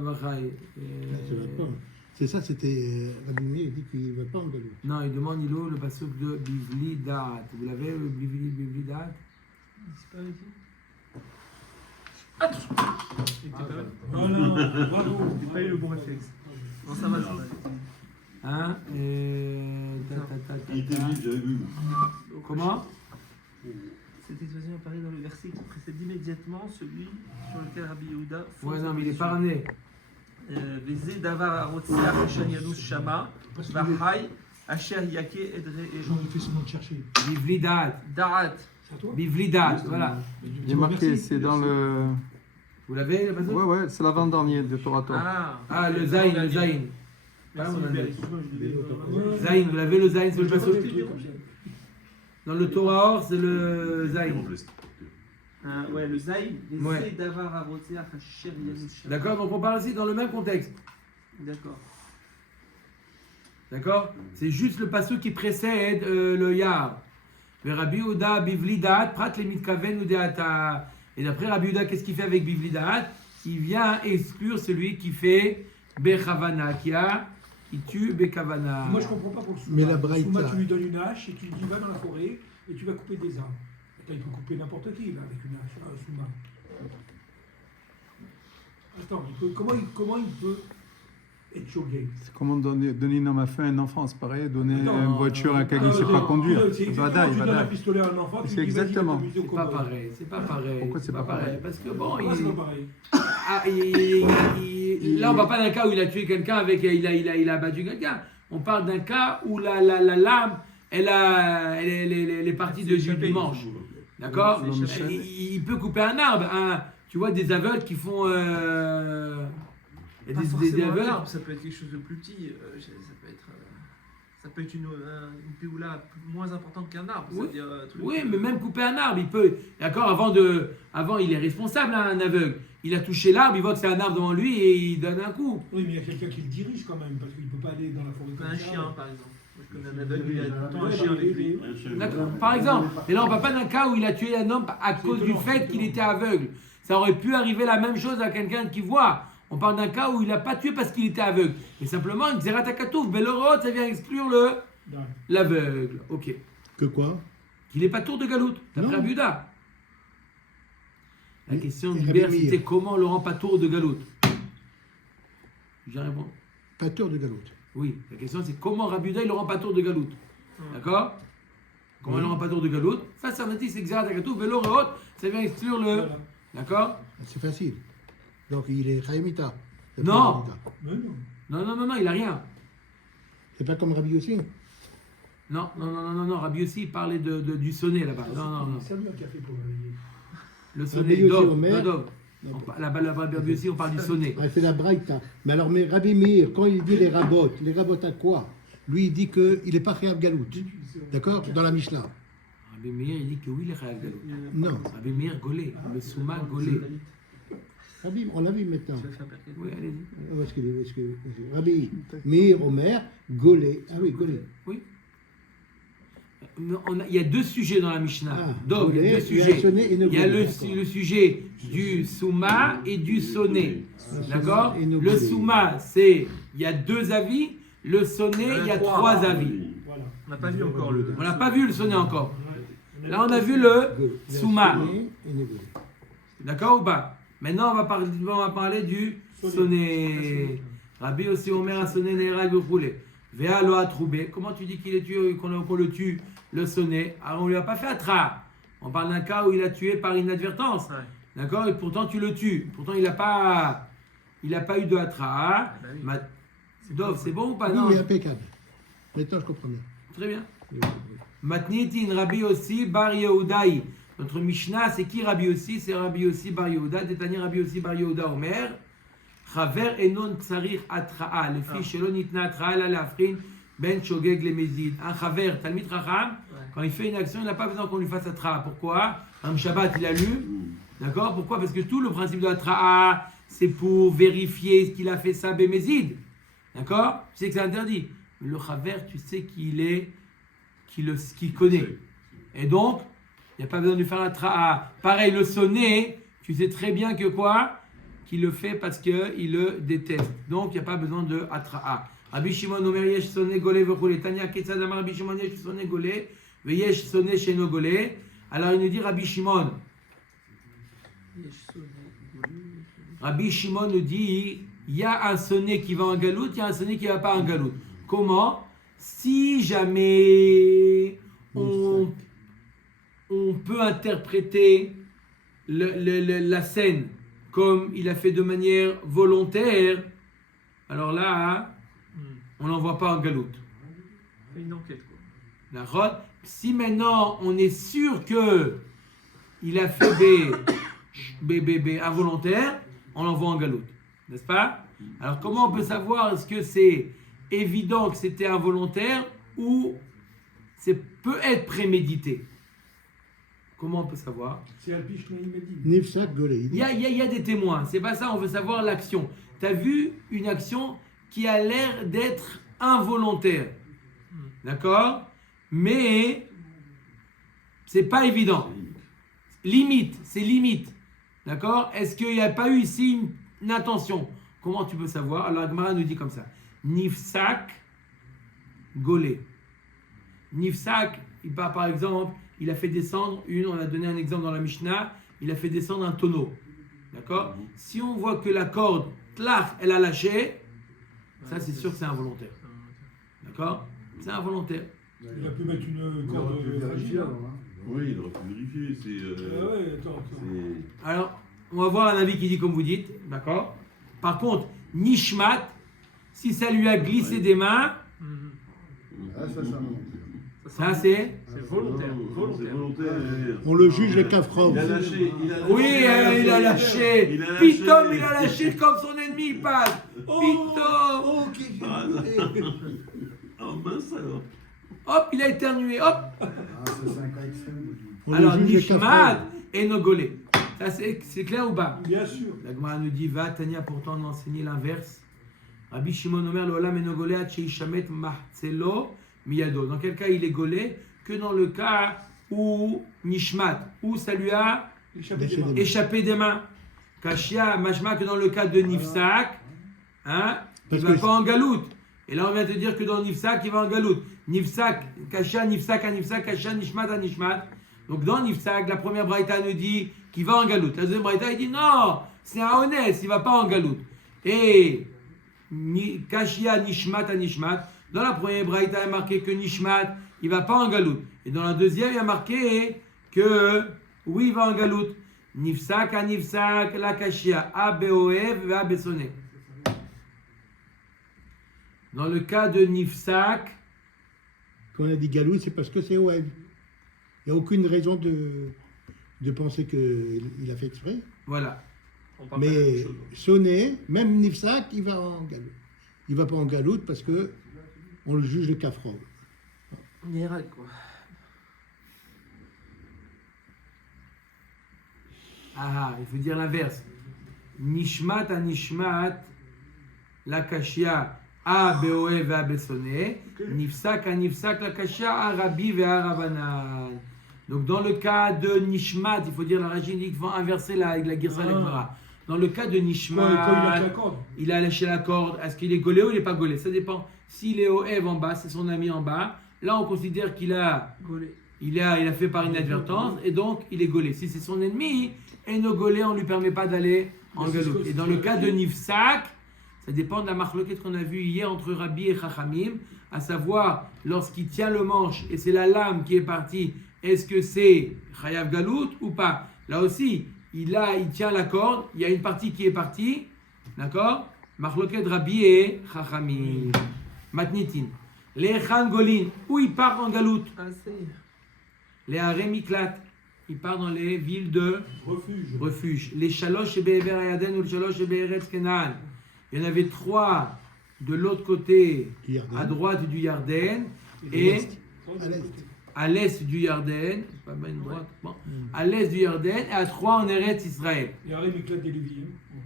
וחי. Ça va pas. C'est ça, c'était Rabbi Meir, il dit qu'il ne va pas en galoute. Non, il demande il est où le passouk de Bivli Da'at. Vous l'avez le Bivli Da'at? C'est pas ici? Voilà, bravo. J'ai pas eu le bon réflexe. Non, ça va, ça va. Hein? Il était vite, j'avais vu. Comment? Cette expression apparaît dans le verset qui précède immédiatement celui sur lequel Rabbi Yehuda. Ouais, non, mais il n'est pas ramené. וזה דבר הרוצח אשר ינוס שמה, והחי אשר יכה את J'en ai fait seulement de chercher. Bivli Da'at. דעת. C'est à toi? Bivli Da'at, voilà. Il est marqué, c'est dans le. Vous l'avez, le passage? Ouais, c'est l'avant-dernier de Torah Torah. Ah, le Zayn, le Zayn. Merci, on a Hubert, mis. excuse-moi, je devais- Zayn, vous l'avez le Zayn sur le J'ai pas fait passage? des trucs comme ça. Dans le Torah Or, c'est le Zayn. Ouais, le Zaï, Ouais. וזה דבר הרוצח אשר ינוס שמה. D'accord, donc on parle ici dans le même contexte. D'accord. D'accord? C'est juste le passage qui précède le Yar. Le Rabbi Yehuda Bivli Da'at, Prat le Mitkaven ou De'ata. Et d'après Rabbi Yehuda, qu'est-ce qu'il fait avec Bivli Da'at? Il vient exclure celui qui fait Bechavana, qui tue Bekavana. Moi, je comprends pas pour le Souma. Mais la Le Braïta- Souma, tu lui donnes une hache et tu lui dis va dans la forêt et tu vas couper des arbres. Attends, il peut couper n'importe qui là, avec une hache, un Souma. Attends, comment il peut être choqué? C'est comment donner une arme à feu à un enfant, c'est pareil, donner Attends, une voiture à un qui ne sait pas conduire. C'est Vadaï, exactement, tu donnes un vadaï. pistolet à un enfant, tu C'est lui dis, vas-y, exactement. va t'amuser au C'est pas cowboy. pareil, c'est pas pareil. Pourquoi c'est pas pareil? Parce que bon, Pourquoi c'est pas pareil? là on ne parle pas d'un cas où il a tué quelqu'un avec, il a battu quelqu'un. On parle d'un cas où la lame, elle est partie du manche. D'accord? Il peut couper un arbre. Tu vois des aveugles qui font. Pas forcément un arbre, ça peut être quelque chose de plus petit. Ça peut être une péoula moins importante qu'un arbre. Oui. C'est-à-dire, un truc, Oui, mais même couper un arbre, il peut. D'accord, avant, il est responsable, hein, un aveugle. Il a touché l'arbre, il voit que c'est un arbre devant lui et il donne un coup. Oui, mais il y a quelqu'un qui le dirige quand même, parce qu'il ne peut pas aller dans la forêt comme un ça. chien, par exemple. Moi, je connais un aveugle, il a tout le temps un chien avec lui. D'accord, par exemple. Et là, on ne parle pas d'un cas où il a tué un homme à cause du fait qu'il était aveugle. Ça aurait pu arriver la même chose à quelqu'un qui voit. On parle d'un cas où il n'a pas tué parce qu'il était aveugle. Mais simplement, une Xeratakatouf, Belorot, ça vient exclure l'aveugle. Ok. Que quoi? Qu'il n'est pas tour de galoute, d'après Non. Abuda. La Oui, question et du Rabbi Ber, Meir. c'était comment on le rend pas tour de galoute. Je réponds. Pas tour de galoute. Oui, la question c'est comment Rabbi Yehuda, il le rend pas tour de galoute. D'accord? Comment il le rend pas tour de galoute? Ça, ça veut dire c'est Xeratakatouf, Belorot, ça vient exclure le. Voilà. D'accord? C'est facile. Donc il est Chaimita. Non. Mais non. Non, il a rien. C'est pas comme Rabbi aussi. Non, Rabbi Yossi parlait du sonnet là-bas. Non. C'est lui qui a fait pour réveiller. Le Rabbi sonnet, Yossi, Dov. Omer. Dov. Là-bas, Rabbi Yossi, on parle du sonnet. Ah, c'est la Braïta. Mais alors, mais Rabbi Meir, quand il dit les rabots à quoi? Lui, il dit qu'il n'est pas Chayav Galout. D'accord? Dans la Mishnah. Rabbi Meir, il dit que oui, il est Chayav Galout. Non. Rabbi Meir, Golé. Le Souma, Golé. Rabbi, on l'a vu maintenant. Tu vas faire perquer. Oui, allez-y. Parce que Rabbi Meir, Omer, Golé. Ah oui, Golé. Oui. Il y a deux sujets dans la Mishnah. Ah, Donc, il y a deux il y a sujets. sonnet et Il y a Nogolé, le d'accord. sujet du Souma et du sonnet. D'accord? Et Nogolé. Le Souma, c'est il y a deux avis. Le sonnet, il y a trois avis. Voilà. On n'a pas vu encore le. On n'a pas vu le sonnet encore. Ouais. Là, on a vu le Golé. Souma. Sonnet et Nogolé. D'accord ou pas? Maintenant, on va parler du sonnet. Rabbi aussi Omer a sonné Neira Gofoulé. Véa lo a troubé. Comment tu dis qu'il est tué, qu'on le tue, le sonnet? Alors, on lui a pas fait attra. On parle d'un cas où il a tué par inadvertance. Ouais. D'accord? Et pourtant, tu le tues. Pourtant, il n'a pas eu de attra. bah oui. Dov, c'est bon ou pas? Oui, Non. oui, impeccable. Maintenant, je comprends bien. Très bien. Matnitin Rabbi aussi Bar Yehudaï. Notre Mishnah, c'est qui Rabbi aussi? C'est Rabbi aussi Bar Yehuda. Détani Rabbi aussi Bar Yehuda Omer. Chaver enon tsarir atra'a. Le fils shelo nitna atra'a la lafrin ben shogeg le mezid. Un chaver, Talmid Chacham, quand il fait une action, il n'a pas besoin qu'on lui fasse atra'a. Pourquoi? Un Shabbat, il a lu. D'accord? Pourquoi? Parce que tout le principe de atra'a, c'est pour vérifier ce qu'il a fait ça bémézid. D'accord? Tu sais que c'est interdit. Mais le chaver, tu sais qu'il connaît. Et donc, il n'y a pas besoin de lui faire la tra'a. Pareil, le sonnet, tu sais très bien que quoi? Qu'il le fait parce qu'il le déteste. Donc, il n'y a pas besoin de atra'a. Rabbi Shimon Omer yesh sonnet golé v'chole. Tanya ketzad amar Rabbi Shimon yesh sonnet golé veyesh sonnet sheno golé. Alors, il nous dit Rabbi Shimon. Rabbi Shimon nous dit, il y a un sonnet qui va en galoute, il y a un sonnet qui ne va pas en galoute. Comment? Si jamais on peut interpréter la scène comme il a fait de manière volontaire, alors là, on l'envoie pas en galoute. Fais une enquête, quoi. D'accord? Si maintenant on est sûr que il a fait B involontaire, on l'envoie en galoute. N'est-ce pas? Alors comment on peut savoir est-ce que c'est évident que c'était involontaire ou c'est peut être prémédité? Comment on peut savoir? C'est Alpish Naïmedi. Nifsak Golé. Il y a des témoins, c'est pas ça, on veut savoir l'action. Tu as vu une action qui a l'air d'être involontaire. D'accord? Mais c'est pas évident. Limite, c'est limite. D'accord? Est-ce qu'il n'y a pas eu ici une intention? Comment tu peux savoir? Alors, Agmara nous dit comme ça. Nifsak Golé. Nifsak, il part par exemple, il a fait descendre on a donné un exemple dans la Mishnah, il a fait descendre un tonneau. D'accord? Si on voit que la corde, tlach, elle a lâché, ça c'est sûr que c'est involontaire. D'accord? C'est involontaire. Il a pu mettre une Il aurait corde pu vérifier fragile. alors. Hein. Oui, il aurait pu vérifier. Ah ouais, attends. Alors, on va voir un avis qui dit comme vous dites. D'accord? Par contre, Nishmat, si ça lui a glissé des mains, Ah, ça monte. ça c'est... C'est volontaire. C'est volontaire. On le juge les Kafrov. Il a lâché. Oui, il a lâché. Il a lâché. Pitom, il a lâché comme son ennemi, il passe. Pitom. Oh mince alors. Hop, il a éternué. Hop. Ah, ça, c'est un cas extrême. On Alors, le juge les Nishmat Kafrov. et Nogolé. Ça, c'est clair ou pas? Bien sûr. La Gemara nous dit, va, Tania, pourtant on a enseigné l'inverse. Rabbi Shimon Omer, l'olam et Nogolé, Sheishamet mahtzelo miyado. Dans quel cas il est golé? Que dans le cas où Nishmat, où ça lui a échappé des mains. Kashia, mashma, que dans le cas de Nifsak, hein, il ne va pas en galoute. Et là, on vient te dire que dans Nifsak, il va en galoute. Nifsak, Kashia, Nifsak, Nifsak, Kashia, Nishmat, Nishmat. Donc dans Nifsak, la première braïta nous dit qu'il va en galoute. La deuxième braïta, il dit non, c'est un honnête, il ne va pas en galoute. Et Kashia, Nishmat, Nishmat. Dans la première braïta, il est marqué que Nishmat, il ne va pas en galoute. Et dans la deuxième, il y a marqué que oui, il va en galoute. Nifsak, Nifsak, la Kashia, Abeoev, et Abesone. Dans le cas de Nifsak, Quand on a dit Galou, c'est parce que c'est Oev. Il n'y a aucune raison de penser qu'il a fait exprès. voilà. On parle pas de la Mais même chose. Sonné, même Nifsak, il va en galoute. Il ne va pas en galoute parce que on le juge le Kafrov. On est raide, quoi. Ah, il faut dire l'inverse. Nishmat à Nishmat, la Kashia a Beoe ve Abesone, Nifsak à Nifsak, la Kashia a Rabbi ve Rabanan. Donc dans le cas de Nishmat, il faut dire la racine, il faut inverser la Girsa Lekmara. Dans le cas de Quand il a Nishmat, la corde. il a lâché la corde. Est-ce qu'il est gaulé ou il n'est pas gaulé? Ça dépend. S'il est au Ev en bas, c'est son ami en bas. Là, on considère qu'il a Gaulé. il a fait par inadvertance et donc il est gaulé. Si c'est son ennemi, et no gaulé, on ne lui permet pas d'aller en galoute. Et dans le cas de Nifsak, ça dépend de la marloquette qu'on a vue hier entre Rabbi et Chachamim, à savoir lorsqu'il tient le manche et c'est la lame qui est partie, est-ce que c'est Chayav Galout ou pas? Là aussi, il tient la corde, il y a une partie qui est partie, d'accord? Marloquette Rabbi et Chachamim. Matnitin. Les Khan Golin, où il part en galoute? Ah, c'est... Les Haré Miklat, il part dans les villes de refuge. Les Shalosh et Be'ever Ayaden ou les Shalosh et Be'eretz Kenaan. Il y en avait 3 de l'autre côté, Yarden. à droite du Yarden, et À l'est. à l'est du Yarden, c'est pas mal une droite, bon, à l'est du Yarden, et à 3 en Eretz Israël. Il y a les Miklat des Lévites.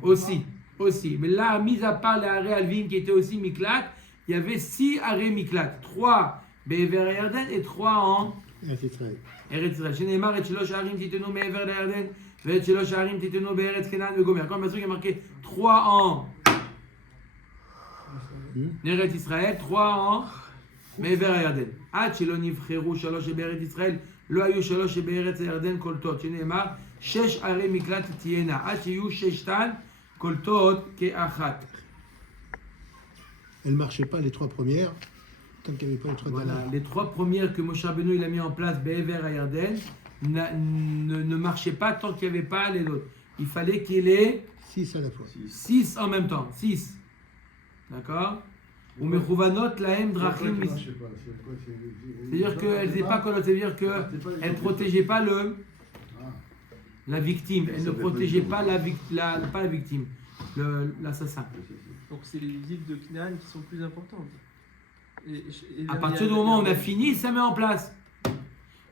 Aussi. Mais là, mis à part les Haré Alvim qui étaient aussi Miklat, il y avait 6 Haré Miklat. 3 Be'ever Ayaden et 3 en Ah, c'est Israël. Eretz Israël. Shenema et Shlosh Harim titenu me'ever le'Yarden, et Shlosh Harim titenu be'eretz Kenan ve'Gomer. Quand il y a marqué 3 en Eretz Israël, 3 en me'ever Yarden. Ad shelo nivcheru shalosh be'eretz Israël, lo hayu shalosh be'eretz Yarden koltot. Shenema shesh arei miklat tiyena. Ad sheyu sheshtan koltot ke'achat. Elles ne marchaient pas les 3 premières, tant qu'il n'y avait pas les 3 Voilà, dernières. les 3 premières que Moshe Rabbeinu il a mis en place, Be'ever à Yarden, ne marchaient pas tant qu'il n'y avait pas les autres. Il fallait qu'il y ait 6 à la fois. 6 en même temps. 6. D'accord? Ou mechouvanot lahem drachim. Je sais pas, c'est quoi, C'est-à-dire qu'elles n'étaient pas collotes, c'est-à-dire qu'elles ne protégeaient pas la victime, elles ne protégeaient pas pas la victime, l'assassin. Donc c'est les villes de Canaan qui sont plus importantes. Et À partir du moment où on a fini, ça met en place.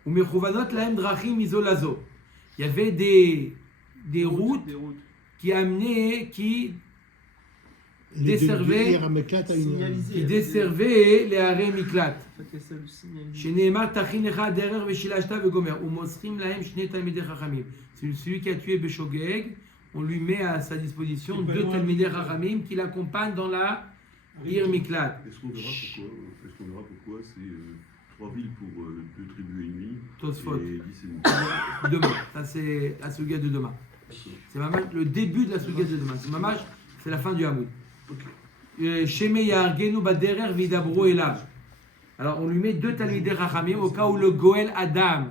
Ou mechouvanot lahem drachim isolazo. Il y avait des routes qui amenaient, qui desservaient les arrêts miklat. Chez Nehemar Tachinecha derer veshilashta vegomer. Ou mosrim lahem shne talmidei chachamim. Celui qui a tué Beshogeg, on lui met à sa disposition deux talmidei chachamim qui l'accompagnent dans la ir miklat. Est-ce qu'on verra pourquoi c'est 3 villes pour 2 tribus et demie Tosfot. et 10 et demi? Demain. Ça, c'est la Souga de demain. C'est mamash le début de la Souga de demain. C'est mamash, c'est la fin du Hamoud. Sheme Yargenu Baderer Vidabro Elav. Alors, on lui met 2 talmidei chachamim au cas où le Goel Adam,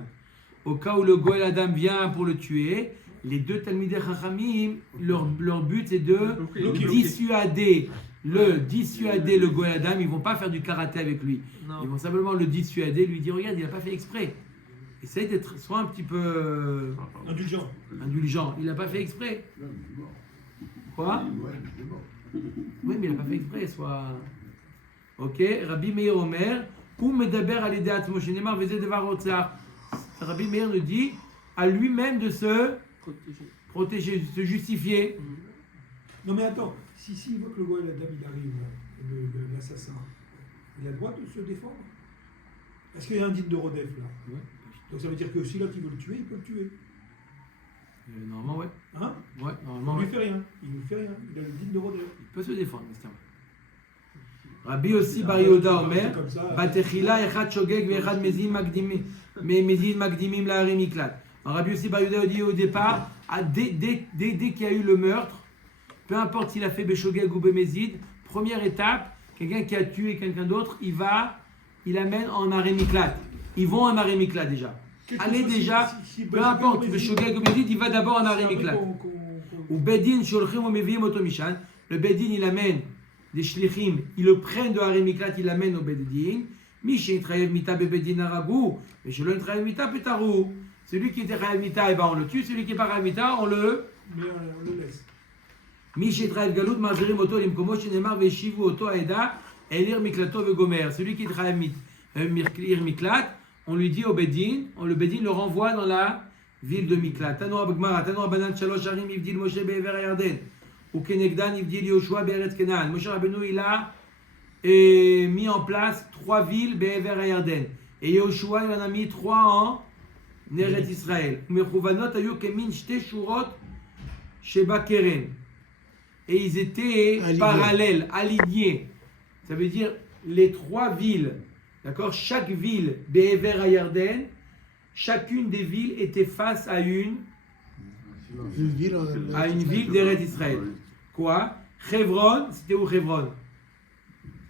vient pour le tuer. Les 2 talmidei chachamim, leur but c'est de dissuader le Goel Adam. Ils vont pas faire du karaté avec lui. Non. Ils vont simplement le dissuader, lui dire regarde, il n'a pas fait exprès. Essaye d'être soit un petit peu indulgent. Il n'a pas fait exprès. Quoi? Oui, mais il n'a pas fait exprès. Soit. Ok. Rabbi Meir Omer. Ou medaber al idéat moshenemar vezé devar otzar. Rabbi Meir nous dit à lui-même de se protéger, de se justifier. Non mais attends, s'il voit que le Goël Adam il arrive, l'assassin, il a le droit de se défendre? Est-ce qu'il y a un digne de Rodef là? Ouais. Donc ça veut dire que si l'autre il veut le tuer, il peut le tuer. Normalement, ouais. Hein? Ouais, normalement, Il ouais. lui fait rien. Il a le digne de Rodef. Il peut se défendre, Christian. Rabbi aussi Bar Yehuda Omer, comme ça. Batechila echad shogeg ve'echad mezin makdimim la'arim miklat. Rabbi aussi Bar Yehuda dit au départ, dès qu'il y a eu le meurtre, peu importe s'il a fait Beshogeg ou Bemezid, première étape, quelqu'un qui a tué quelqu'un d'autre, il amène en arrêt miklat. Ils vont en arrêt miklat déjà. Allez déjà, peu importe, Beshogeg ou Bemezid, il va d'abord en arrêt miklat. Ou Bedin sholchim ou meviim otomishan. Le Bedin il amène des shlichim, ils le prennent de Haré Miklat, ils l'amènent au Bedin. Mishin trayev mita bebedin arabou, mais je le trayev mita petarou. Celui qui était trayev mita, eh ben on le tue. Celui qui n'est pas trayev mita, on le laisse. Mishin trayev galut marzerim oto limkomo shenemar veshivu oto aeda elir miklato vegomer. Celui qui est trayev miklat, on lui dit au Bedin, le Bedin le renvoie dans la ville de Miklat. Tano abgmara, tano abanan shalosh harim ivdil Moshe be'ever Yarden. Ou Kenegdan, il dit Yoshua Be'eretz Kenan. Moshe Rabbeinu, il a mis en place 3 villes Be'ever Yarden. Et Yoshua, il en a mis 3 en Eretz Israël. Mechouvanot ayu kemin shte shurot sheba keren. Et ils étaient parallèles, alignés. Ça veut dire les 3 villes, d'accord? Chaque ville Be'ever Yarden, chacune des villes était face à une ville d'Eretz Israël. Quoi? Hebron, c'était où Hebron?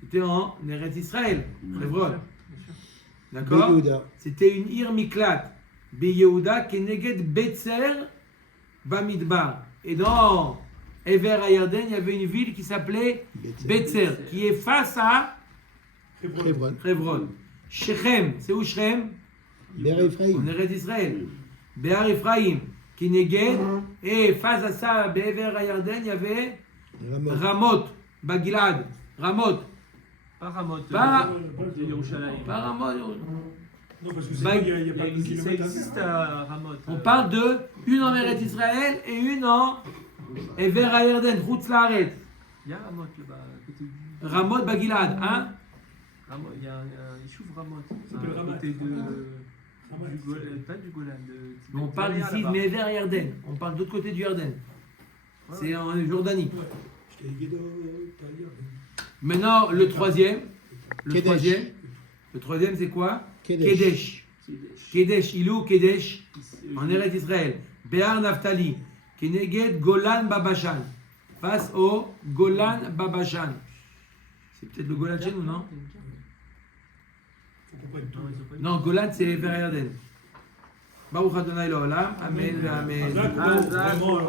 C'était en Eretz Israël. Hebron. D'accord? C'était une Ir Miklat. Be Yehuda Keneged Betzer Bamidbar. Et dans Ever Ayarden, il y avait une ville qui s'appelait Betzer, qui est face à Hebron. Shechem, c'est où Shechem? En Eretz Israël. Be'ar Ephraim. Kineged, et face à ça, Be'ever Ayarden, il y avait Ramot, Bagilad, Ramot. Pas Ramot, Pas Yerushalayim. Pas Ramot. Non, parce que c'est il n'y a pas de Ça kilomètre. existe à Ramot. On parle de une en Eretz Israël et une en Ever Ayarden, Chutz Laaretz. Il y a Ramot là-bas, à côté du. Ramot, Bagilad, hein? Ramot, il y a un Yishuv Ramot. s'appelle À Ramat. côté Ramat, pas du Golan. Mais on parle ici de Ever Ayarden. On parle de l'autre côté du Yarden. C'est en Jordanie. Je t'ai dit Maintenant, le troisième. Le troisième, c'est quoi? Kedesh. Kedesh, Ilou, Kedesh, en Eretz Israël. Be'ar Naftali, Keneged Golan Babashan. Face au Golan Babashan. C'est peut-être le Golan chez nous, non? Faut qu'on prenne tout. Non, Golan, c'est Ever Yarden. Baruch Adonai L'Olam. Amen, amen. Vraiment,